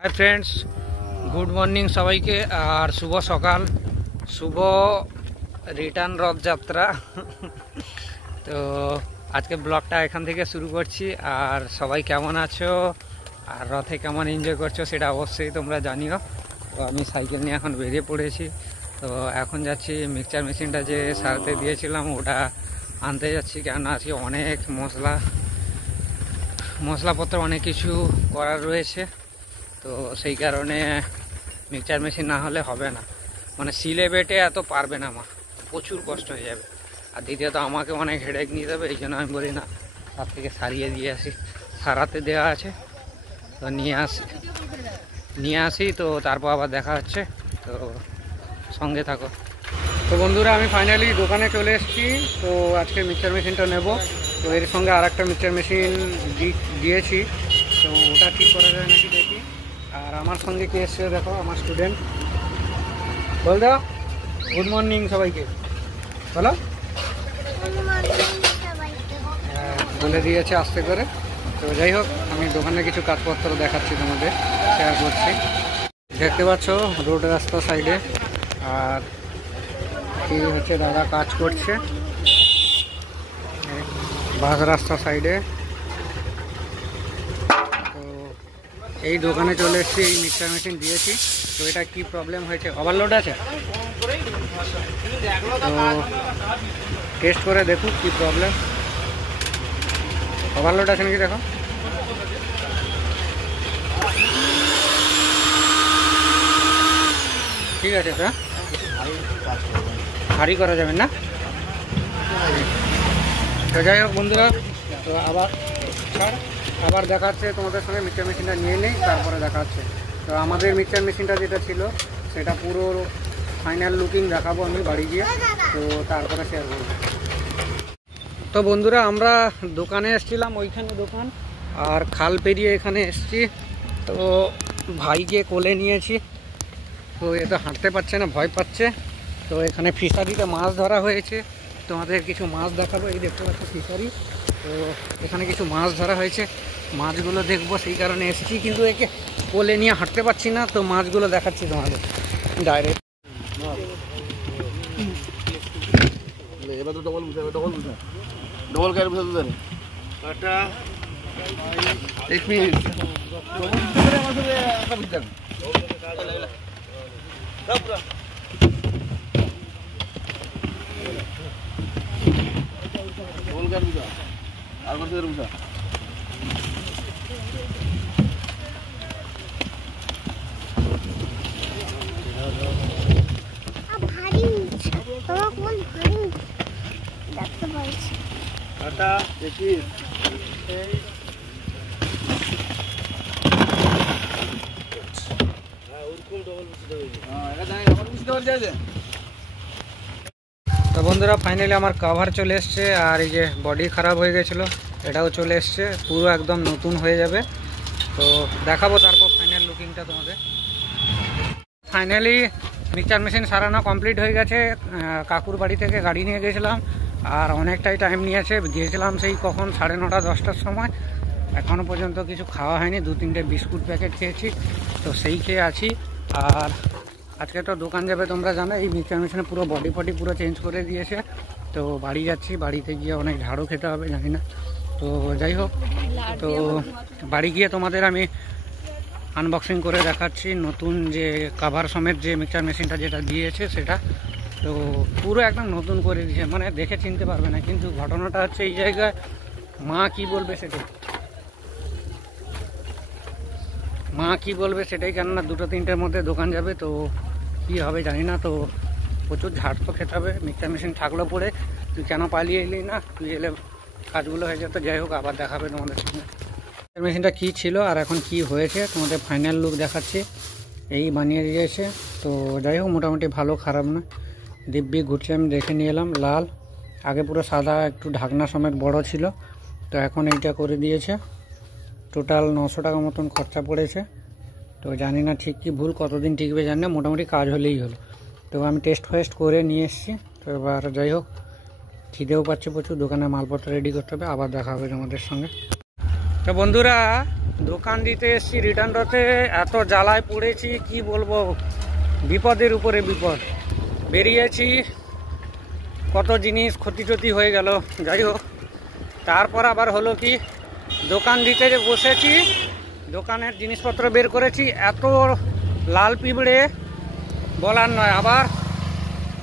Hi friends, good morning सबाई के और शुभ सकाल शुभ रिटार्न रथ यात्रा। तो आज के ब्लगटा एखान থেকে শুরু করছি। আর সবাই কেমন আছো আর রথে কেমন এনজয় করছো সেটা অবশ্যই তোমরা জানিও। তো আমি সাইকেল নিয়ে এখন বেরিয়ে পড়েছি। তো এখন যাচ্ছি মিক্সচার মেশিনটা যে সারাতে দিয়েছিলাম ওটা আনতে যাচ্ছি, কেননা আজকে অনেক মশলাপত্র অনেক কিছু করার রয়েছে। তো সেই কারণে মিক্সচার মেশিন না হলে হবে না, মানে সিলে বেটে এত পারবে না, আমার প্রচুর কষ্ট হয়ে যাবে। আর দ্বিতীয়ত আমাকে অনেক হেডেক নিয়ে যাবে, এই জন্য আমি বলি না, তার থেকে সারিয়ে দিয়ে আসি। সারাতে দেওয়া আছে তো নিয়ে আসি তো তারপর আবার দেখা হচ্ছে। তো সঙ্গে থাকো। তো বন্ধুরা, আমি ফাইনালি দোকানে চলে এসেছি। তো আজকে মিক্সচার মেশিনটা নেব। তো এর সঙ্গে আর একটা মিক্সচার মেশিন দিয়েছি, তো ওটা ঠিক করা যায় নাকি দেখি। আর আমার সঙ্গে কে এসছে দেখো, আমার স্টুডেন্ট। বল দাও গুড মর্নিং সবাইকে, বলো। বলে দিয়েছে আস্তে করে। তো যাই হোক, আমি দোকানে কিছু কাগজপত্র দেখাচ্ছি, তোমাদের শেয়ার করছি। দেখতে পাচ্ছ রোড রাস্তা সাইডে, আর কি হচ্ছে দাদা কাজ করছে বাস রাস্তা সাইডে। এই দোকানে চলে এসেছি, এই মিক্সচার মেশিন দিয়েছি। তো এটা কি প্রবলেম হয়েছে, ওভারলোড আছে, তো টেস্ট করে দেখুক কি প্রবলেম। ওভারলোড আছে নাকি দেখো। ঠিক আছে, হ্যাঁ হারি করা যাবে না। তো যাই হোক বন্ধুরা, তো আবার দেখাচ্ছে তোমাদের সঙ্গে। মিক্সচার মেশিনটা নিয়ে নেই, তারপরে দেখাচ্ছে। তো আমাদের মিক্সচার মেশিনটা যেটা ছিল সেটা পুরো ফাইনাল লুকিং দেখাবো আমি বাড়ি গিয়ে, তো তারপরে শেয়ার করবো। তো বন্ধুরা, আমরা দোকানে এসেছিলাম, ওইখানে দোকান, আর খাল পেরিয়ে এখানে এসেছি। তো ভাইকে কোলে নিয়েছি। তো এটা হাঁটতে পারছে না, ভয় পাচ্ছে। তো এখানে ফিশারিতে মাছ ধরা হয়েছে, তোমাদের কিছু মাছ দেখাবো। এই দেখতে পাচ্ছি ফিশারি, তো এখানে কিছু মাছ ধরা হয়েছে, মাছগুলো দেখবো, সেই কারণে এসেছি। কিন্তু একে কোলে নিয়ে হাঁটতে পারছি না, তো মাছগুলো দেখাচ্ছি তোমাদের ডাইরেক্ট। এবার তো ডবল গাড়ি বুঝা দেন এক মিনিট। তো বন্ধুরা, ফাইনালি আমার কভার চলে এসছে, আর এই যে বডি খারাপ হয়ে গেছিলো এটাও চলে এসছে, পুরো একদম নতুন হয়ে যাবে। তো দেখাবো তারপর ফাইনাল লুকিংটা তোমাদের। ফাইনালি মিক্সচার মেশিন সারানো কমপ্লিট হয়ে গেছে। কাকুর বাড়ি থেকে গাড়ি নিয়ে গেছিলাম, আর অনেকটাই টাইম নিয়েছে। গিয়েছিলাম সেই কখন 9:30 10টার সময়, এখনও পর্যন্ত কিছু খাওয়া হয়নি। 2-3টে বিস্কুট প্যাকেট খেয়েছি, তো সেই খেয়ে আছি। আর আজকে তো দোকান যাবে, তোমরা জানো। এই মিক্সচার মেশিনে পুরো বডি পুরো চেঞ্জ করে দিয়েছে। তো বাড়ি যাচ্ছি, বাড়িতে গিয়ে অনেক ঝাড়ু খেতে হবে জানি না। তো যাই হোক, তো বাড়ি গিয়ে তোমাদের আমি আনবক্সিং করে দেখাচ্ছি নতুন যে কাভার সমেত যে মিক্সচার মেশিনটা যেটা দিয়েছে সেটা। তো পুরো একদম নতুন করে দিয়েছে, মানে দেখে চিনতে পারবে না। কিন্তু ঘটনাটা হচ্ছে এই জায়গায় মা কি বলবে সেটাই, কেননা 2-3টের মধ্যে দোকান যাবে। তো কি হবে জানি না। তো প্রচুর ঝাড় তো খেতে হবে। মিক্সচার মেশিন থাকলো পড়ে, তুই কেন পালিয়ে এলি না, তুই এলে কাজগুলো হয়ে যেত। যাই হোক, আবার দেখাবে তোমাদের সঙ্গে মিক্সচার মেশিনটা কী ছিল আর এখন কি হয়েছে, তোমাদের ফাইনাল লুক দেখাচ্ছি। এই বানিয়ে দিয়েছে। তো যাই হোক, মোটামুটি ভালো, খারাপ না। দিব্যি ঘুরছে, আমি দেখে নিয়ে এলাম। লাল, আগে পুরো সাদা, একটু ঢাকনা সমেত বড় ছিল, তো এখন এইটা করে দিয়েছে। টোটাল 900 টাকা মতন খরচা পড়েছে। তো জানি না ঠিক কি ভুল, কতদিন টিকবে জানি না, মোটামুটি কাজ হলেই হলো। তো আমি টেস্ট করে নিয়ে এসেছি। তো এবার যাই হোক, খিদেও পাচ্ছে প্রচুর, দোকানে মালপত্র রেডি করতে হবে। আবার দেখা হবে তোমাদের সঙ্গে। তো বন্ধুরা দোকান দিতে এসেছি রিটার্ন রথে, এত জ্বালায় পড়েছি কি বলবো, বিপদের উপরে বিপদ। বেরিয়েছি, কত জিনিস ক্ষতি হয়ে গেল। যাই হোক, তারপর আবার হলো কি, দোকান দিতে যে বসেছি, দোকানের জিনিসপত্র বের করেছি, এত লাল পিঁপড়ে বলার নয়। আবার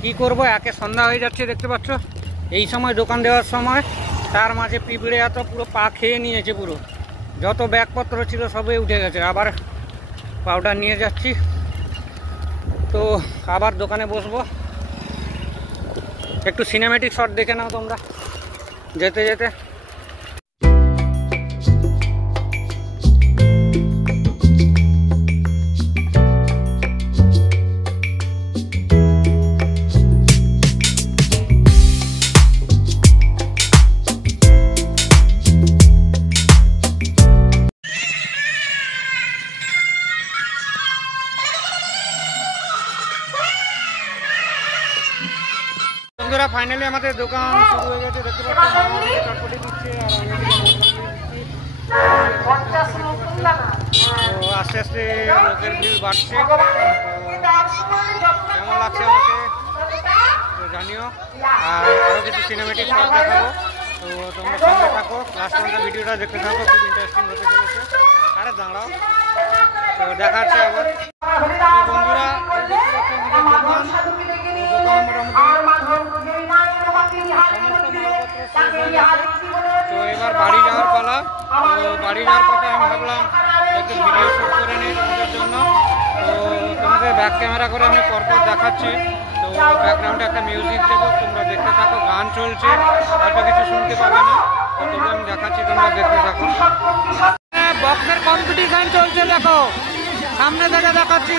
কি করব, একে সন্ধ্যা হয়ে যাচ্ছে দেখতে পাচ্ছ, এই সময় দোকান দেওয়ার সময়, তার মাঝে পিঁপড়ে এত পুরো পা খেয়ে নিয়েছে, পুরো যত ব্যাগপত্র ছিল সবই উঠে গেছে। আবার পাউডার নিয়ে যাচ্ছি, তো আবার দোকানে বসবো। একটু সিনেমেটিক শট দেখে নাও তোমরা যেতে যেতে। বন্ধুরা ফাইনালি আমাদের দোকান শুরু হয়ে গেছে, দেখতে পাচ্ছ। মামা দিকে চটপটি দিচ্ছে আর আমি এদিকে মশলা দিচ্ছি। তো আস্তে আস্তে লোকের ভিড় বাড়ছে। কেমন লাগছে আমাকে তো জানিও, আর আরও কিছু সিনেমেটিক শট দেখাবো। তো তোমরা সঙ্গে থাকো, লাস্ট পর্যন্ত ভিডিওটা দেখতে থাকো, খুব ইন্টারেস্টিং হতে চলেছে। আরে দাঁড়াও, তো দেখা হচ্ছে একবার। তো বন্ধুরা দেখতে পাচ্ছি আমাদের দোকান, দোকানে মোটামুটি সমস্ত মালপত্র শেষ হয়ে গেছে। তো এবার বাড়ি যাওয়ার পালা। তো বাড়ি যাওয়ার পথে আমি ভাবলাম একটু ভিডিও শ্যুট করে নিই তোমাদের জন্য। তো তোমাদের ব্যাক ক্যামেরা করে আমি পরপর দেখাচ্ছি। তো ব্যাকগ্রাউন্ডে একটা মিউজিক দেবো, তোমরা দেখতে থাকো। গান চলছে, হয়তো কিছু শুনতে পাবে না, তো তবু আমি দেখাচ্ছি, তোমরা দেখতে থাকো। বক্সের কম্পিটিশন চলছে, দেখো সামনে থেকে দেখাচ্ছি।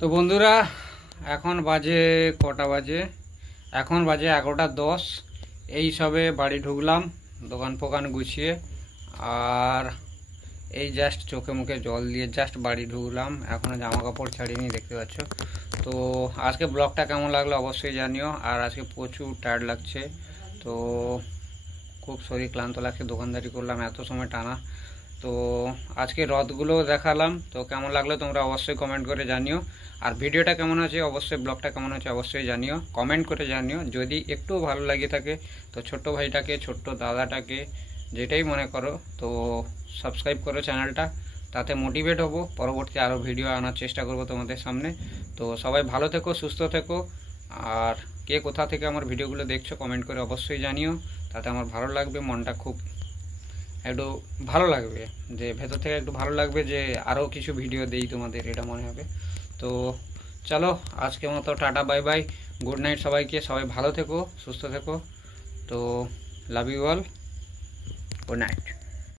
তো বন্ধুরা এখন বাজে কটা বাজে, এখন বাজে 11:10। এই সবে বাড়ি ঢুকলাম দোকান ফোকান গুছিয়ে, আর এই জাস্ট চোখে মুখে জল দিয়ে জাস্ট বাড়ি ঢুকলাম, এখনও জামা কাপড় ছাড়িনি, দেখতে পাচ্ছ। তো আজকে ব্লগটা কেমন লাগলো অবশ্যই জানিও। আর আজকে প্রচুর টায়ার্ড লাগছে, তো খুব শরীর ক্লান্ত লাগছে, দোকানদারি করলাম এত সময় টানা। তো আজকে হ্রদগুলো দেখালাম, তো কেমন লাগলো তোমরা অবশ্যই কমেন্ট করে জানিও। আর ভিডিওটা কেমন হয়েছে অবশ্যই, ব্লগটা কেমন হয়েছে অবশ্যই জানিও, কমেন্ট করে জানিও। যদি একটু ভালো লাগে থাকে তো ছোট্ট ভাইটাকে, ছোট্ট দাদাটাকে, যেটাই মনে করো, তো সাবস্ক্রাইব করো চ্যানেলটা, তাতে মোটিভেট হব, পরবর্তী আরও ভিডিও আনার চেষ্টা করব তোমাদের সামনে। তো সবাই ভালো থেকো, সুস্থ থেকো। আর কে কোথা থেকে আমার ভিডিওগুলো দেখছো কমেন্ট করে অবশ্যই জানিও, তাতে আমার ভালো লাগবে, মনটা খুব একটু ভালো লাগবে, যে ভেতর থেকে একটু ভালো লাগবে যে আরও কিছু ভিডিও দেই তোমাদের, এটা মনে হবে। তো চলো আজকের মতো tata, bye bye, good night সবাইকে। সবাই ভালো থেকো, সুস্থ থেকো। তো love you all, good night.